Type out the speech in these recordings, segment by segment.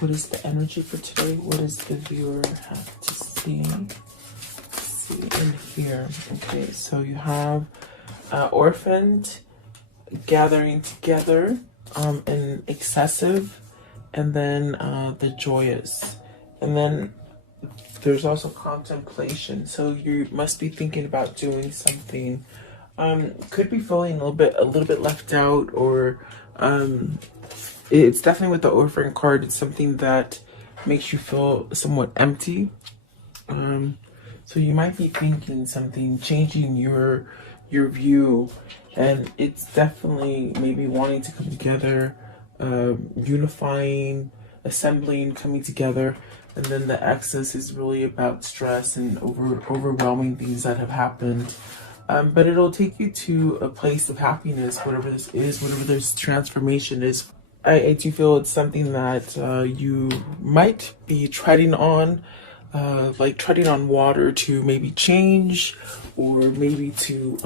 What is the energy for today? What does the viewer have to see? See in here. Okay, so you have orphaned, gathering together, and excessive, and then the joyous, and then there's also contemplation. So you must be thinking about doing something. Could be feeling a little bit left out, or it's definitely with the orphan card. It's something that makes you feel somewhat empty. So you might be thinking something, changing your view, and it's definitely maybe wanting to come together, unifying, assembling, coming together. And then the excess is really about stress and overwhelming things that have happened. But it'll take you to a place of happiness, whatever this is, whatever this transformation is. I do feel it's something that you might be treading on, like treading on water to maybe change, or maybe to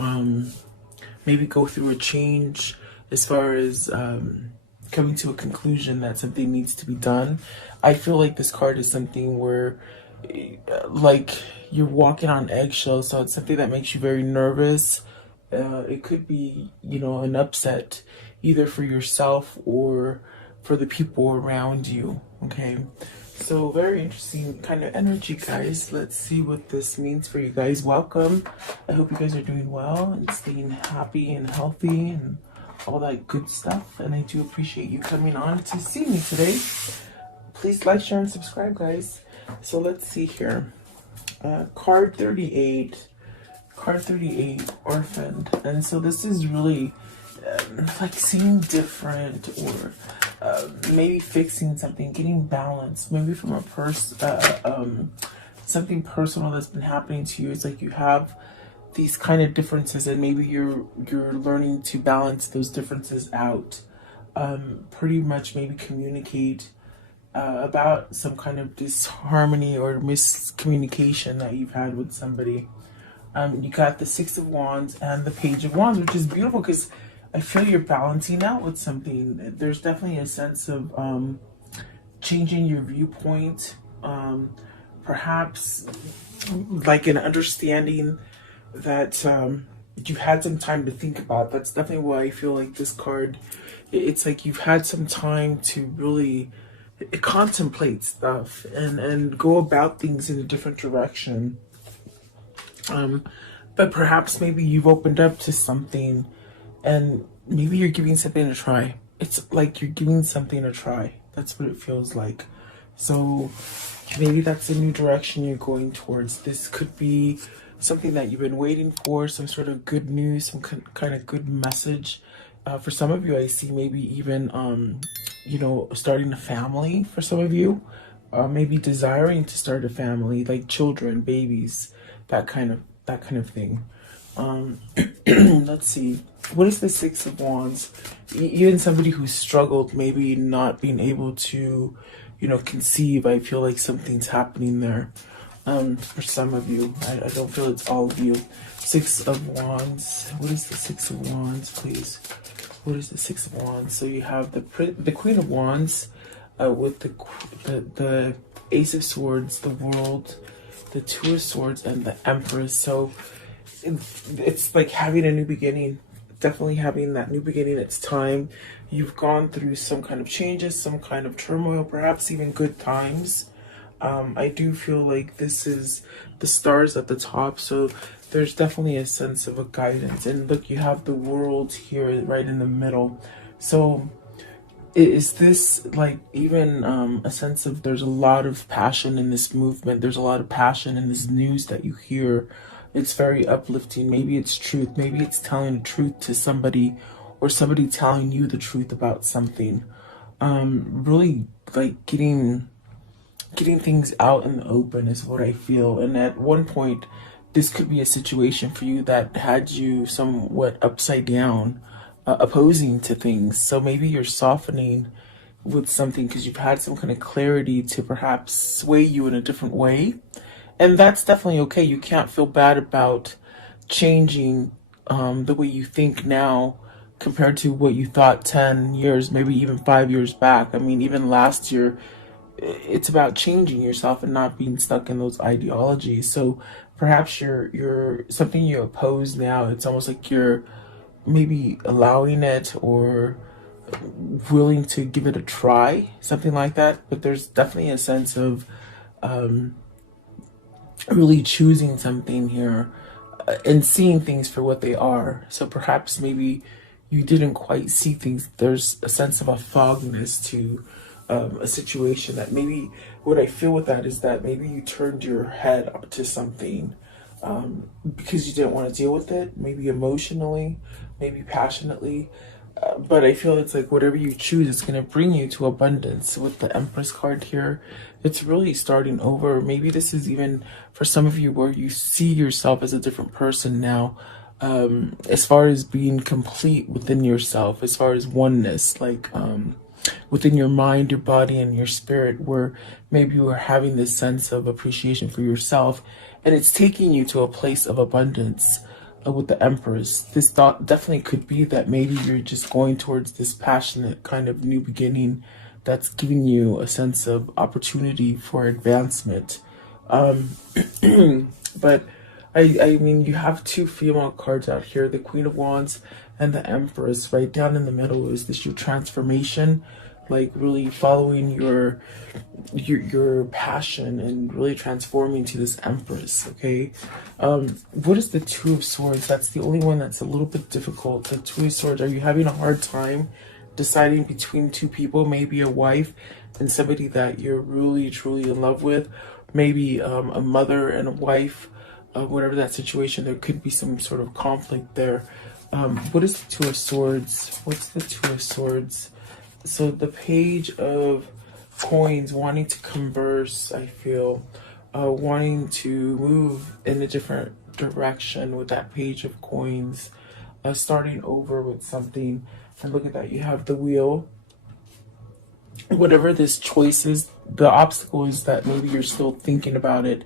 maybe go through a change as far as coming to a conclusion that something needs to be done. I feel like this card is something where like you're walking on eggshells, so it's something that makes you very nervous. It could be, you know, an upset either for yourself or for the people around you. Okay, so very interesting kind of energy, guys. Let's see what this means for you guys. Welcome. I hope you guys are doing well and staying happy and healthy and all that good stuff. And I do appreciate you coming on to see me today. Please like, share, and subscribe, guys. So let's see here. Card 38. Card 38, Orphaned. And so this is really like seeing different, or maybe fixing something, getting balance, maybe from a something personal that's been happening to you. It's like you have these kind of differences, and maybe you're learning to balance those differences out. Pretty much maybe communicate about some kind of disharmony or miscommunication that you've had with somebody. You got the Six of Wands and the Page of Wands, which is beautiful because I feel you're balancing out with something. There's definitely a sense of changing your viewpoint, perhaps like an understanding that you had some time to think about. That's definitely why I feel like this card, it's like you've had some time to really contemplate stuff and go about things in a different direction. But perhaps maybe you've opened up to something, and maybe you're giving something a try. It's like you're giving something a try. That's what it feels like. So maybe that's a new direction you're going towards. This could be something that you've been waiting for, some sort of good news, some kind of good message. For some of you, I see maybe even, you know, starting a family for some of you. Maybe desiring to start a family, like children, babies, that kind of thing. Let's see. What is the Six of Wands? Even somebody who struggled, maybe not being able to, you know, conceive. I feel like something's happening there. For some of you, I don't feel it's all of you. Six of Wands. What is the Six of Wands, please? What is the Six of Wands? So you have the Queen of Wands, with the Ace of Swords, the World, the Two of Swords, and the Empress. So it's like having a new beginning. Definitely having that new beginning. It's time. You've gone through some kind of changes, some kind of turmoil, perhaps even good times. I do feel like this is the stars at the top, so there's definitely a sense of a guidance. And look, you have the World here right in the middle. So is this like even a sense of there's a lot of passion in this movement. There's a lot of passion in this news that you hear. It's very uplifting. Maybe it's truth. Maybe it's telling the truth to somebody, or somebody telling you the truth about something. Really like getting things out in the open is what I feel. And at one point, this could be a situation for you that had you somewhat upside down, opposing to things. So maybe you're softening with something because you've had some kind of clarity to perhaps sway you in a different way. And that's definitely okay. You can't feel bad about changing the way you think now compared to what you thought 10 years, maybe even 5 years back. I mean, even last year, it's about changing yourself and not being stuck in those ideologies. So perhaps you're something you oppose now. It's almost like you're maybe allowing it or willing to give it a try, something like that. But there's definitely a sense of really choosing something here and seeing things for what they are. So perhaps maybe you didn't quite see things. There's a sense of a fogginess to a situation that maybe what I feel with that is that maybe you turned your head up to something because you didn't want to deal with it, maybe emotionally, maybe passionately. But I feel it's like whatever you choose, it's going to bring you to abundance. With the Empress card here, it's really starting over. Maybe this is even for some of you where you see yourself as a different person now, as far as being complete within yourself, as far as oneness, like within your mind, your body, and your spirit, where maybe you are having this sense of appreciation for yourself, and it's taking you to a place of abundance with the Empress. This thought definitely could be that maybe you're just going towards this passionate kind of new beginning that's giving you a sense of opportunity for advancement. But I mean, you have two female cards out here, the Queen of Wands and the Empress. Right down in the middle is this your transformation, like really following your passion and really transforming to this Empress. Okay, what is the Two of Swords? That's the only one that's a little bit difficult. The Two of Swords, are you having a hard time deciding between two people, maybe a wife and somebody that you're really truly in love with, maybe a mother and a wife, whatever that situation, there could be some sort of conflict there. What is the Two of Swords? What's the Two of Swords? So the Page of Coins, wanting to converse, I feel, wanting to move in a different direction with that Page of Coins, starting over with something. And look at that, you have the Wheel. Whatever this choice is, the obstacle is that maybe you're still thinking about it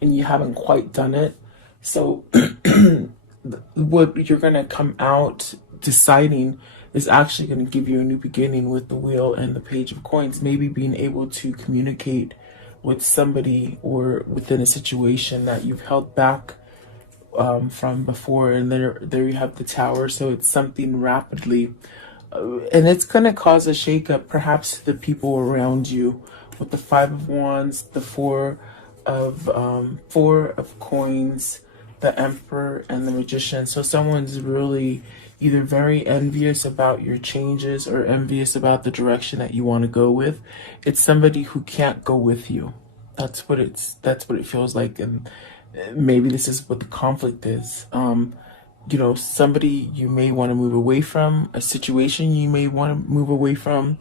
and you haven't quite done it. So what you're going to come out deciding is actually going to give you a new beginning with the Wheel and the Page of Coins. Maybe being able to communicate with somebody or within a situation that you've held back from before. And there you have the Tower. So it's something rapidly. And it's going to cause a shakeup, perhaps to the people around you, with the Five of Wands, the Four of Coins, the Emperor, and the Magician. So someone's really either very envious about your changes or envious about the direction that you want to go with. It's somebody who can't go with you. That's what it feels like, and maybe this is what the conflict is. You know, somebody you may want to move away from, a situation you may want to move away from,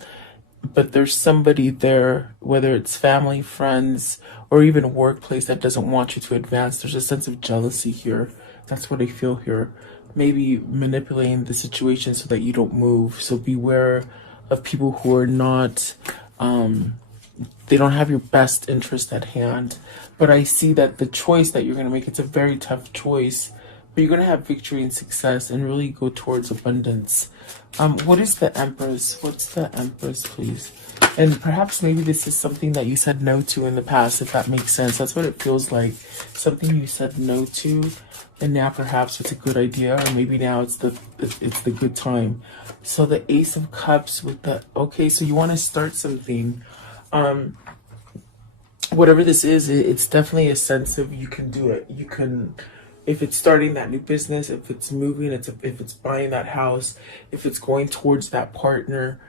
but there's somebody there, whether it's family, friends, or even a workplace, that doesn't want you to advance. There's a sense of jealousy here. That's what I feel here. Maybe manipulating the situation so that you don't move. So beware of people who are not, they don't have your best interest at hand. But I see that the choice that you're going to make, it's a very tough choice, but you're going to have victory and success and really go towards abundance. What is the Empress? What's the Empress, please? And perhaps maybe this is something that you said no to in the past, if that makes sense. That's what it feels like. Something you said no to, and now perhaps it's a good idea, or maybe now it's the good time. So the Ace of Cups with the, okay, so you want to start something. Whatever this is, it's definitely a sense of you can do it. You can, if it's starting that new business, if it's moving, if it's buying that house, if it's going towards that partner,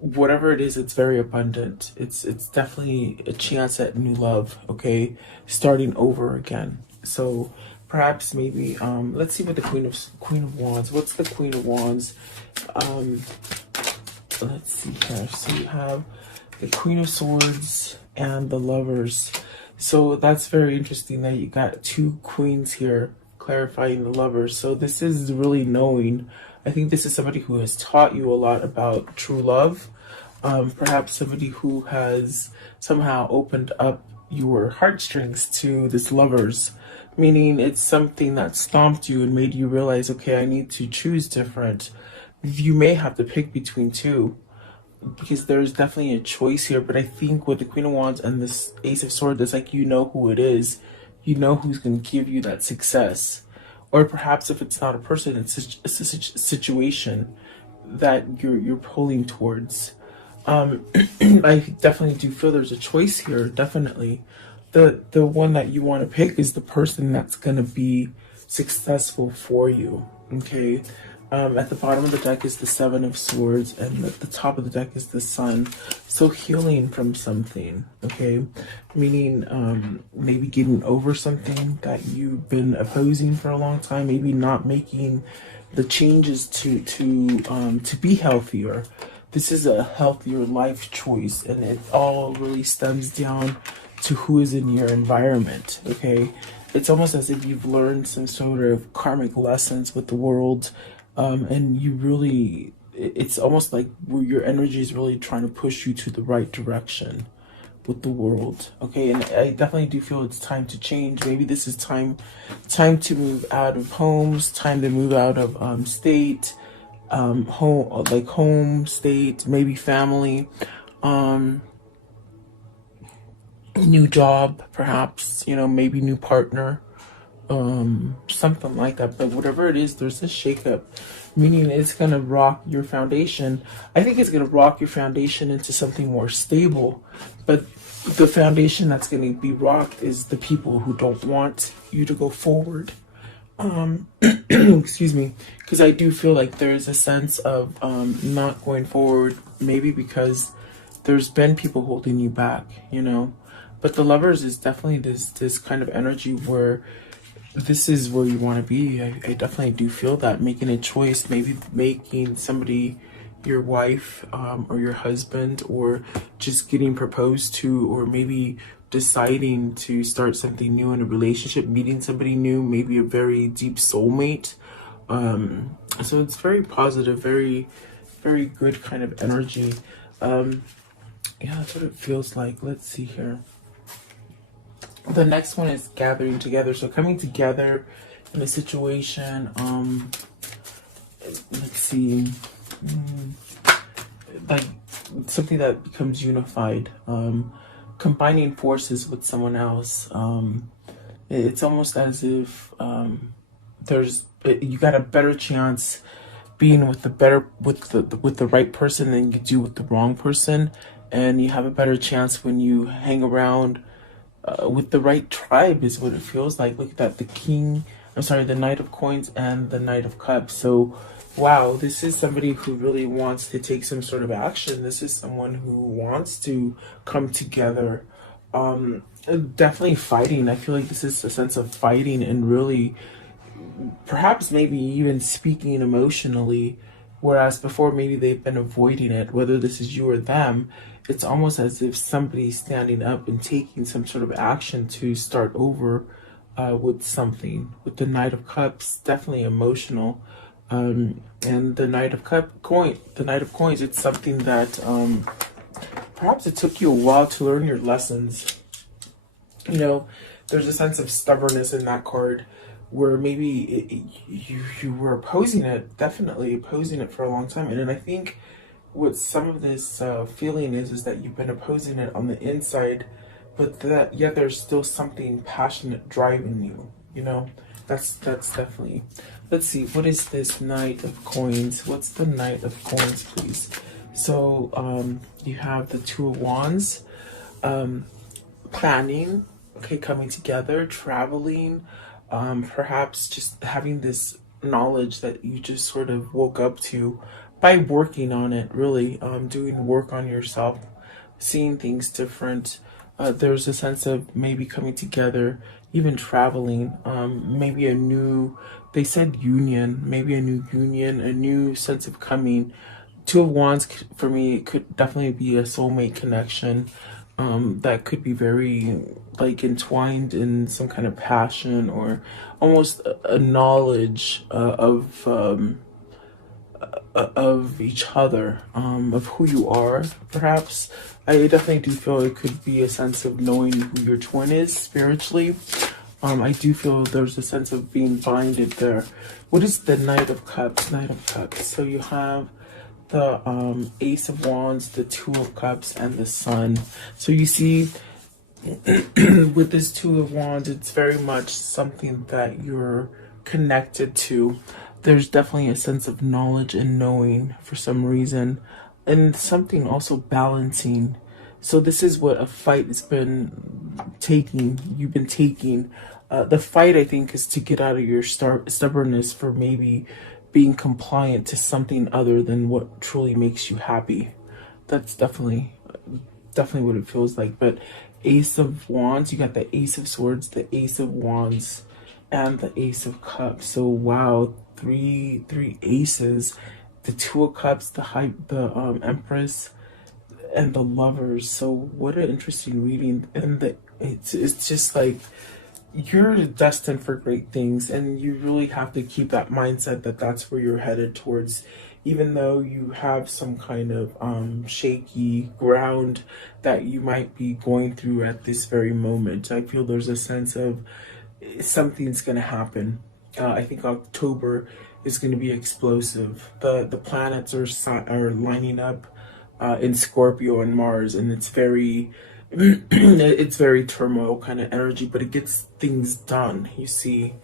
whatever it is, it's very abundant. It's definitely a chance at new love. Okay, starting over again. So perhaps maybe let's see what the Queen of Wands. What's the Queen of Wands? Let's see here. So you have the Queen of Swords and the Lovers. So that's very interesting that you got two queens here clarifying the Lovers. So this is really knowing. I think this is somebody who has taught you a lot about true love. Perhaps somebody who has somehow opened up your heartstrings to this Lovers, meaning it's something that stomped you and made you realize, okay, I need to choose different. You may have to pick between two. because there's definitely a choice here. But I think with the Queen of Wands and this Ace of Swords, it's like you know who it is. You know who's going to give you that success. Or perhaps if it's not a person, it's a situation that you're pulling towards. I definitely do feel there's a choice here. Definitely, the one that you want to pick is the person that's gonna be successful for you. Okay. At the bottom of the deck is the Seven of Swords, and at the top of the deck is the Sun. So healing from something, okay? Meaning maybe getting over something that you've been opposing for a long time, maybe not making the changes to be healthier. This is a healthier life choice, and it all really stems down to who is in your environment, okay? It's almost as if you've learned some sort of karmic lessons with the world, and you really, it's almost like where your energy is really trying to push you to the right direction with the world, okay? And I definitely do feel it's time to change. Maybe this is time to move out of homes, time to move out of state, home state, maybe family, new job, perhaps, you know, maybe new partner, something like that. But whatever it is, there's a shakeup, meaning it's gonna rock your foundation. I think it's gonna rock your foundation into something more stable, but the foundation that's gonna be rocked is the people who don't want you to go forward. Excuse me, because I do feel like there is a sense of not going forward, maybe because there's been people holding you back, you know. But the Lovers is definitely this kind of energy where this is where you want to be. I definitely do feel that, making a choice, maybe making somebody your wife, or your husband, or just getting proposed to, or maybe deciding to start something new in a relationship, meeting somebody new, maybe a very deep soulmate. So it's very positive, very, very good kind of energy. Yeah, that's what it feels like. Let's see here. The next one is gathering together. So coming together in a situation, let's see, like something that becomes unified, combining forces with someone else. It's almost as if you got a better chance being with the right person than you do with the wrong person, and you have a better chance when you hang around with the right tribe, is what it feels like. Look at that, the Knight of Coins and the Knight of Cups. So wow, this is somebody who really wants to take some sort of action. This is someone who wants to come together. Definitely fighting. I feel like this is a sense of fighting and really perhaps maybe even speaking emotionally, whereas before maybe they've been avoiding it. Whether this is you or them, it's almost as if somebody's standing up and taking some sort of action to start over with something. With the Knight of Cups, definitely emotional, and the Knight of Coins, it's something that perhaps it took you a while to learn your lessons. You know, there's a sense of stubbornness in that card, where maybe you were opposing it, definitely opposing it for a long time. And then I think what some of this feeling is that you've been opposing it on the inside, but that yet there's still something passionate driving you, you know. That's definitely. Let's see, what is this Knight of Coins? What's the Knight of Coins, please? So you have the Two of Wands, planning, okay, coming together, traveling, perhaps just having this knowledge that you just sort of woke up to by working on it, really, doing work on yourself, seeing things different. There's a sense of maybe coming together, even traveling, maybe they said union, maybe a new union, a new sense of coming. Two of Wands, for me, could definitely be a soulmate connection, that could be very like entwined in some kind of passion, or almost a knowledge of each other, of who you are, perhaps. I definitely do feel it could be a sense of knowing who your twin is spiritually. I do feel there's a sense of being binded there. What is the Knight of Cups? Knight of Cups. So you have the Ace of Wands, the Two of Cups, and the Sun. So you see, with this Two of Wands, it's very much something that you're connected to. There's definitely a sense of knowledge and knowing for some reason, and something also balancing. So this is what a fight has been taking. You've been taking. The fight, I think, is to get out of your stubbornness for maybe being compliant to something other than what truly makes you happy. That's definitely what it feels like. But Ace of Wands, you got the Ace of Swords, the Ace of Wands, and the Ace of Cups. So wow, three aces. The Two of Cups, the Empress, and the Lovers. So what an interesting reading. And it's just like, you're destined for great things, and you really have to keep that mindset that that's where you're headed towards, even though you have some kind of shaky ground that you might be going through at this very moment. I feel there's a sense of something's going to happen. I think October is going to be explosive. The planets are lining up in Scorpio and Mars, and it's very it's very turmoil kind of energy, but it gets things done, you see.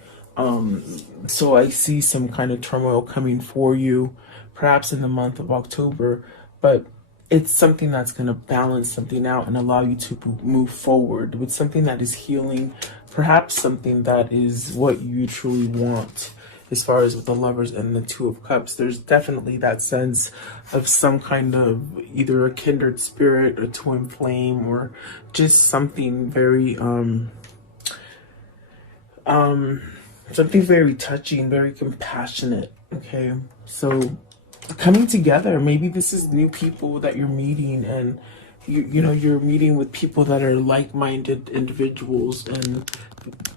So I see some kind of turmoil coming for you, perhaps in the month of October, but it's something that's going to balance something out and allow you to move forward with something that is healing, perhaps something that is what you truly want. As far as with the Lovers and the Two of Cups, there's definitely that sense of some kind of either a kindred spirit, a twin flame, or just something very something very touching, very compassionate. Okay, so coming together, maybe this is new people that you're meeting, and you know, you're meeting with people that are like-minded individuals, and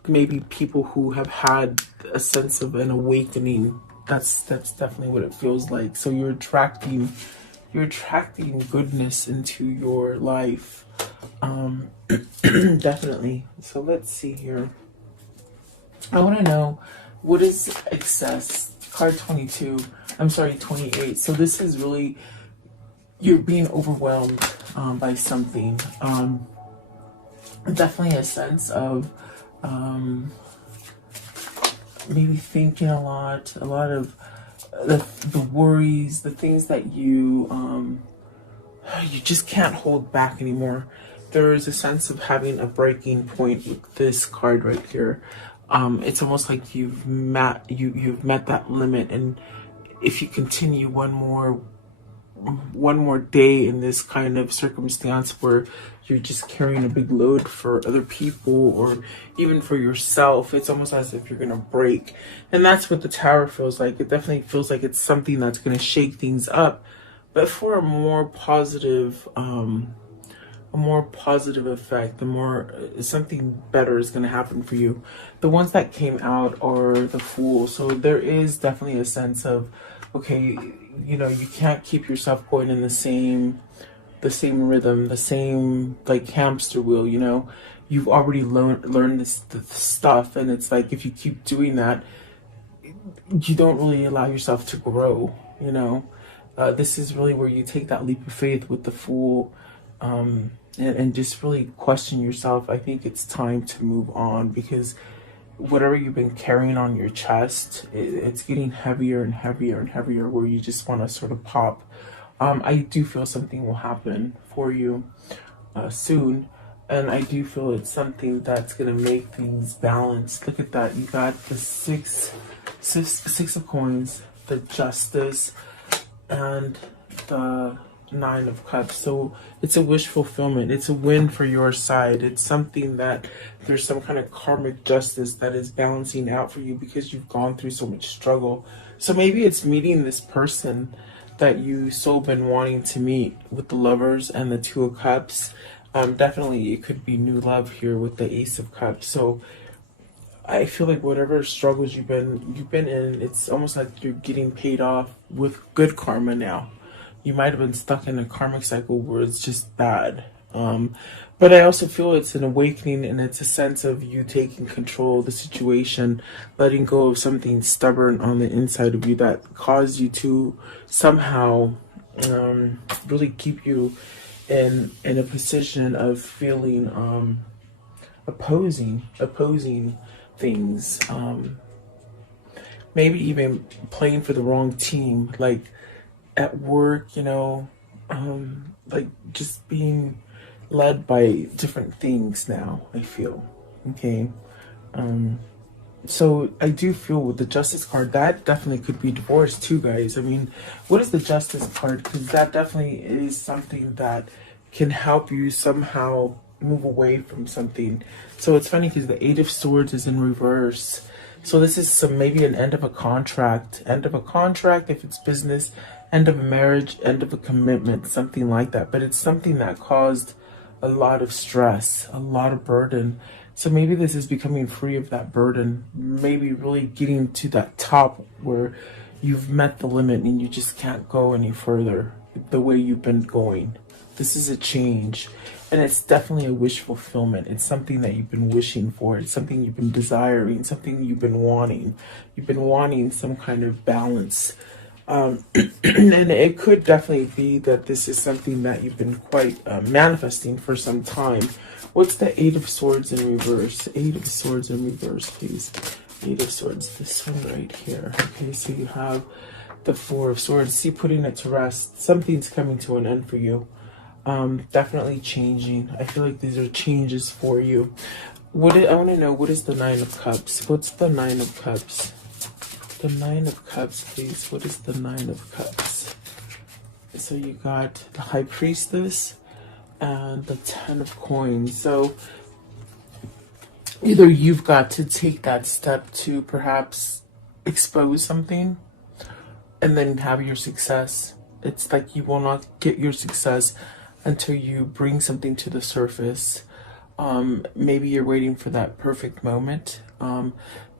maybe people who have had a sense of an awakening. That's definitely what it feels like. So you're attracting goodness into your life. Definitely. So let's see here. I want to know, what is excess? Card 22. I'm sorry, 28. So this is really, you're being overwhelmed by something. Definitely a sense of maybe thinking a lot of the worries, the things that you just can't hold back anymore. There is a sense of having a breaking point with this card right here. It's almost like you've met that limit, and if you continue one more day in this kind of circumstance where you're just carrying a big load for other people or even for yourself, it's almost as if you're gonna break. And that's what the Tower feels like. It definitely feels like it's something that's gonna shake things up, but for a more positive effect, the more something better is going to happen for you. The ones that came out are the Fool. So there is definitely a sense of, okay, you know, you can't keep yourself going in the same rhythm, the same like hamster wheel. You know, you've already learned this stuff, and it's like if you keep doing that, you don't really allow yourself to grow. You know, this is really where you take that leap of faith with the Fool. And just really question yourself. I think it's time to move on, because whatever you've been carrying on your chest, it's getting heavier and heavier and heavier, where you just want to sort of pop. I do feel something will happen for you soon, and I do feel it's something that's going to make things balanced. Look at that. You got the six of coins, the Justice, and the Nine of Cups. So it's a wish fulfillment. It's a win for your side. It's something that there's some kind of karmic justice that is balancing out for you because you've gone through so much struggle. So maybe it's meeting this person that you so been wanting to meet with the Lovers and the Two of Cups. Definitely it could be new love here with the Ace of Cups. So I feel like whatever struggles you've been in, it's almost like you're getting paid off with good karma now. You might have been stuck in a karmic cycle where it's just bad. But I also feel it's an awakening, and it's a sense of you taking control of the situation, letting go of something stubborn on the inside of you that caused you to somehow really keep you in a position of feeling opposing things, maybe even playing for the wrong team, like at work, like just being led by different things now, I feel. Okay. So I do feel with the justice card, that definitely could be divorce too, guys. I mean, what is the justice card? Because that definitely is something that can help you somehow move away from something. So it's funny because the Eight of Swords is in reverse. So this is some maybe an end of a contract, if it's business, end of a marriage, end of a commitment, something like that. But it's something that caused a lot of stress, a lot of burden. So maybe this is becoming free of that burden, maybe really getting to that top where you've met the limit and you just can't go any further the way you've been going. This is a change, and it's definitely a wish fulfillment. It's something that you've been wishing for. It's something you've been desiring, something you've been wanting. You've been wanting some kind of balance. And it could definitely be that this is something that you've been quite manifesting for some time. What's the Eight of Swords in reverse? Eight of Swords in reverse, please. Eight of Swords, this one right here. Okay, so you have the Four of Swords. See, putting it to rest. Something's coming to an end for you. Definitely changing. I feel like these are changes for you. I want to know, what is the Nine of Cups? What's the Nine of Cups? The Nine of Cups, please. What is the Nine of Cups? So you got the High Priestess and the Ten of Coins. So either you've got to take that step to perhaps expose something and then have your success. It's like you will not get your success until you bring something to the surface. Maybe you're waiting for that perfect moment.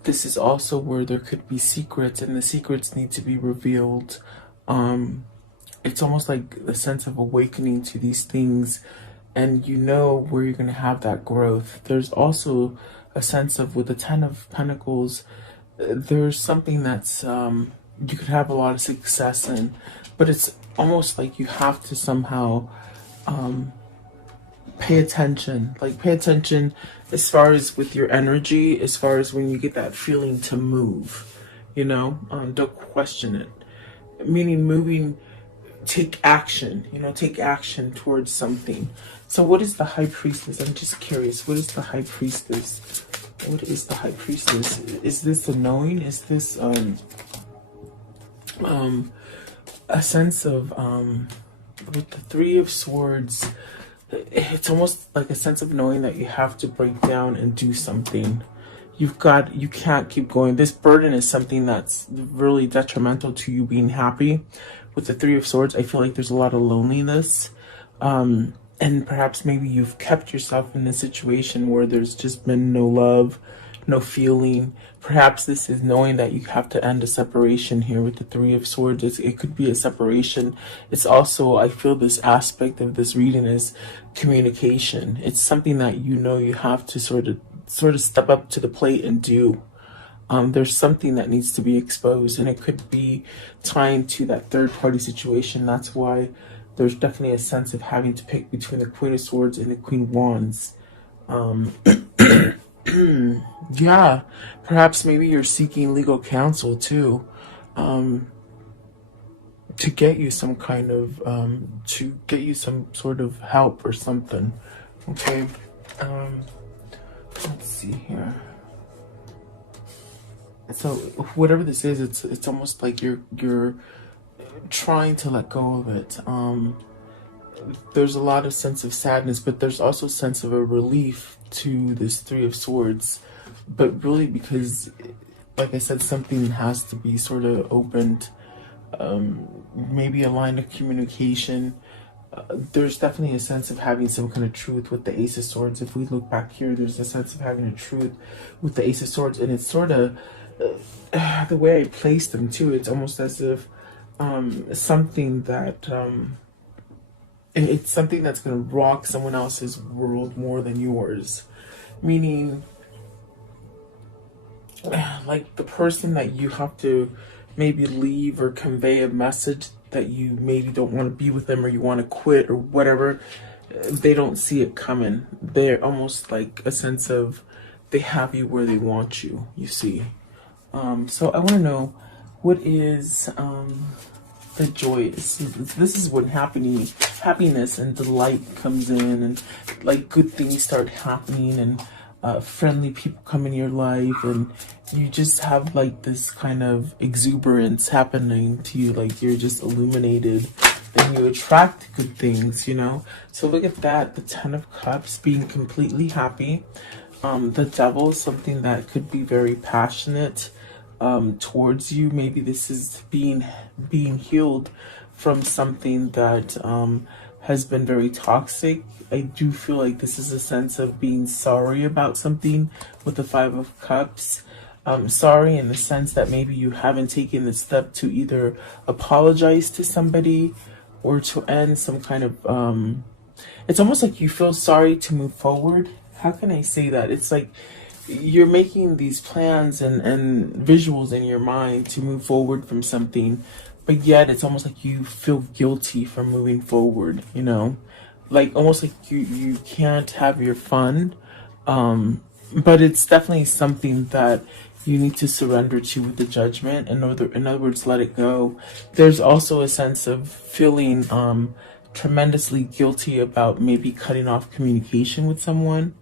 This is also where there could be secrets, and the secrets need to be revealed. It's almost like a sense of awakening to these things, and you know where you're going to have that growth. There's also a sense of, with the Ten of Pentacles, there's something that's you could have a lot of success in, but it's almost like you have to somehow pay attention. Like, pay attention as far as with your energy, as far as when you get that feeling to move, don't question it. Meaning moving, take action, take action towards something. So what is the High Priestess? I'm just curious. What is the High Priestess? What is the High Priestess? Is this a knowing? Is this a sense of with the Three of Swords, it's almost like a sense of knowing that you have to break down and do something. You can't keep going. This burden is something that's really detrimental to you being happy. With the Three of Swords, I feel like there's a lot of loneliness. And perhaps maybe you've kept yourself in a situation where there's just been no love, no feeling. Perhaps this is knowing that you have to end a separation here with the Three of Swords. It could be a separation. It's also, I feel this aspect of this reading is communication. It's something that you have to sort of step up to the plate and do. There's something that needs to be exposed, and it could be tying to that third party situation. That's why there's definitely a sense of having to pick between the Queen of Swords and the Queen of Wands. Yeah, perhaps maybe you're seeking legal counsel too, to get you some kind of, to get you some sort of help or something. Okay, let's see here. So whatever this is, it's almost like you're trying to let go of it. There's a lot of sense of sadness, but there's also a sense of a relief to this Three of Swords. But really, because, like I said, something has to be sort of opened. Maybe a line of communication. There's definitely a sense of having some kind of truth with the Ace of Swords. If we look back here, there's a sense of having a truth with the Ace of Swords, and it's sort of the way I placed them too. It's almost as if something that it's something that's going to rock someone else's world more than yours. Meaning, like the person that you have to maybe leave or convey a message that you maybe don't want to be with them, or you want to quit or whatever, they don't see it coming. They're almost like a sense of they have you where they want you, you see. So I want to know, what is the joy? This is when happiness and delight comes in, and like good things start happening, and friendly people come in your life, and you just have like this kind of exuberance happening to you, like you're just illuminated, and you attract good things, you know. So look at that, the Ten of Cups, being completely happy. The Devil is something that could be very passionate towards you. Maybe this is being healed from something that has been very toxic. I do feel like this is a sense of being sorry about something with the Five of Cups. Sorry in the sense that maybe you haven't taken the step to either apologize to somebody or to end some kind of it's almost like you feel sorry to move forward. How can I say that? It's like you're making these plans and visuals in your mind to move forward from something, but yet it's almost like you feel guilty for moving forward, you know? Like almost like you can't have your fun. But it's definitely something that you need to surrender to with the Judgment. In other words, let it go. There's also a sense of feeling tremendously guilty about maybe cutting off communication with someone,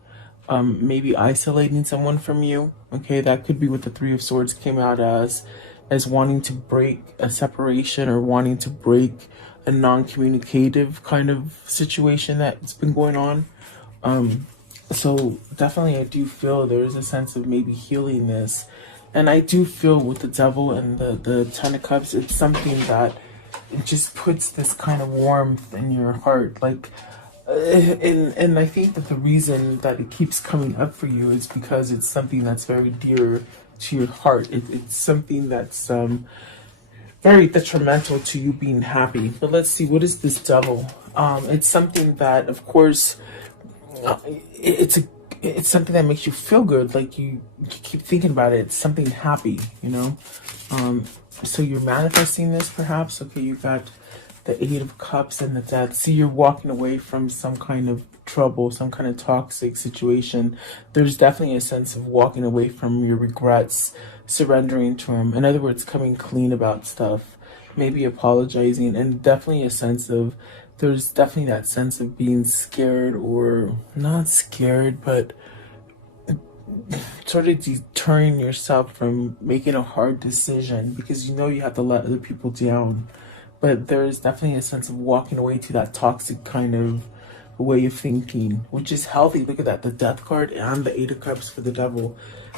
maybe isolating someone from you. Okay, that could be what the Three of Swords came out as wanting to break a separation, or wanting to break a non-communicative kind of situation that's been going on. So definitely I do feel there is a sense of maybe healing this. And I do feel with the Devil and the Ten of Cups, it's something that it just puts this kind of warmth in your heart. Like, and I think that the reason that it keeps coming up for you is because it's something that's very dear to your heart. It's something that's very detrimental to you being happy. But let's see, what is this Devil? It's something that, of course, it's something that makes you feel good. Like you keep thinking about it. It's something happy, you know. So you're manifesting this, perhaps. Okay, you got the Eight of Cups and the Death. See, you're walking away from some kind of trouble, some kind of toxic situation. There's definitely a sense of walking away from your regrets, surrendering to them. In other words, coming clean about stuff, maybe apologizing, and definitely a sense of, there's definitely that sense of being scared, or not scared, but sort of deterring yourself from making a hard decision, because you know you have to let other people down. But there is definitely a sense of walking away to that toxic kind of way of thinking, which is healthy. Look at that, the Death card and the Eight of Cups for the Devil.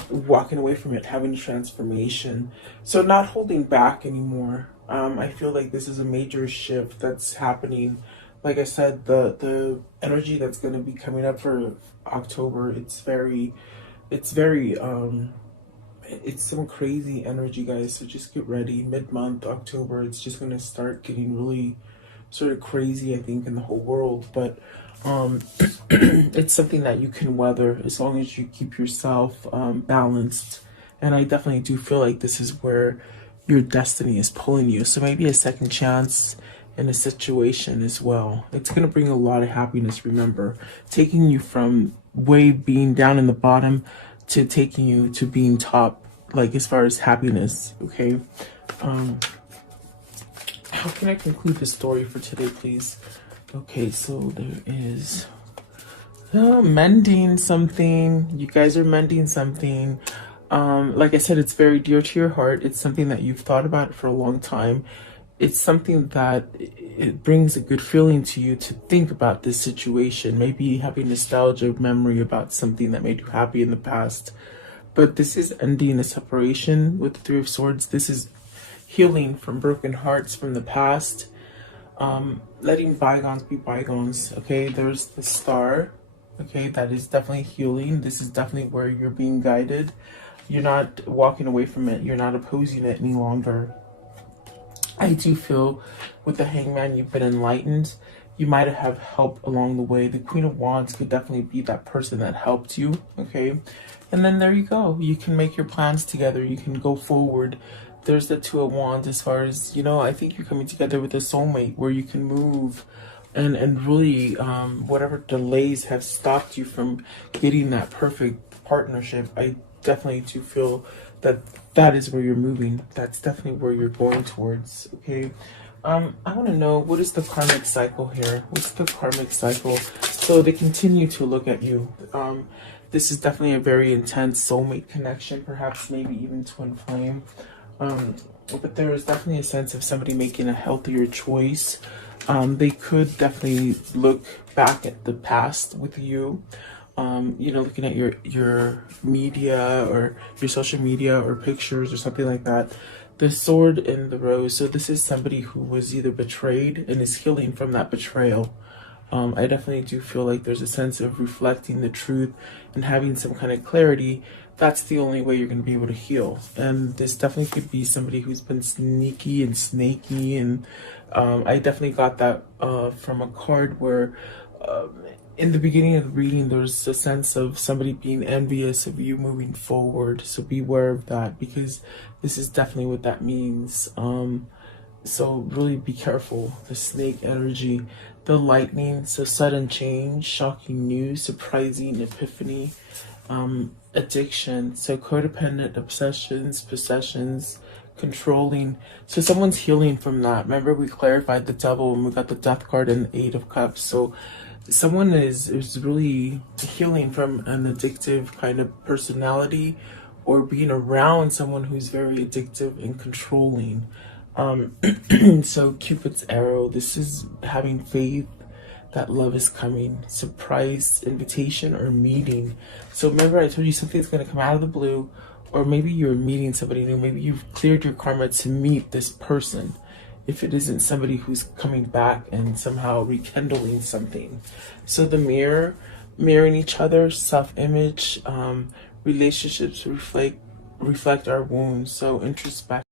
Walking away from it, having transformation. So not holding back anymore. I feel like this is a major shift that's happening. Like I said, the energy that's going to be coming up for October, it's some crazy energy, guys. So just get ready. Mid-month October, it's just going to start getting really sort of crazy, I think, in the whole world. But it's something that you can weather as long as you keep yourself balanced. And I definitely do feel like this is where your destiny is pulling you. So maybe a second chance in a situation as well. It's going to bring a lot of happiness, remember. Taking you from being down in the bottom to taking you to being top, like as far as happiness, okay? How can I conclude the story for today, please? Okay, so there is mending something. You guys are mending something. Like I said, it's very dear to your heart. It's something that you've thought about for a long time. It's something that it brings a good feeling to you to think about this situation. Maybe having nostalgia, memory about something that made you happy in the past. But this is ending a separation with the Three of Swords. This is healing from broken hearts from the past. Letting bygones be bygones. Okay, there's the Star. Okay, that is definitely healing. This is definitely where you're being guided. You're not walking away from it. You're not opposing it any longer. I do feel with the Hangman, you've been enlightened. You might have help along the way. The Queen of Wands could definitely be that person that helped you, okay? And then there you go. You can make your plans together. You can go forward there's the Two of Wands as far as, you know, I think you're coming together with a soulmate where you can move and really whatever delays have stopped you from getting that perfect partnership. I definitely do feel that that is where you're moving. That's definitely where you're going towards. Okay. I want to know, what is the karmic cycle here? What's the karmic cycle? So they continue to look at you. This is definitely a very intense soulmate connection, perhaps maybe even twin flame. But there is definitely a sense of somebody making a healthier choice. They could definitely look back at the past with you. You know, looking at your media or your social media or pictures or something like that. The sword and the rose. So this is somebody who was either betrayed and is healing from that betrayal. I definitely do feel like there's a sense of reflecting the truth and having some kind of clarity. That's the only way you're going to be able to heal. And this definitely could be somebody who's been sneaky and snaky. And I definitely got that from a card where in the beginning of the reading, there's a sense of somebody being envious of you moving forward. So beware of that, because this is definitely what that means. So really be careful. The snake energy, the lightning, so sudden change, shocking news, surprising epiphany, addiction, so codependent obsessions, possessions, controlling. So someone's healing from that. Remember, we clarified the devil when we got the death card and the 8 of cups. So someone is really healing from an addictive kind of personality, or being around someone who's very addictive and controlling. So Cupid's arrow, this is having faith that love is coming, surprise invitation or meeting. So remember, I told you something's going to come out of the blue, or maybe you're meeting somebody new. Maybe you've cleared your karma to meet this person, if it isn't somebody who's coming back and somehow rekindling something. So the mirror, mirroring each other, self-image, relationships reflect our wounds. So introspect.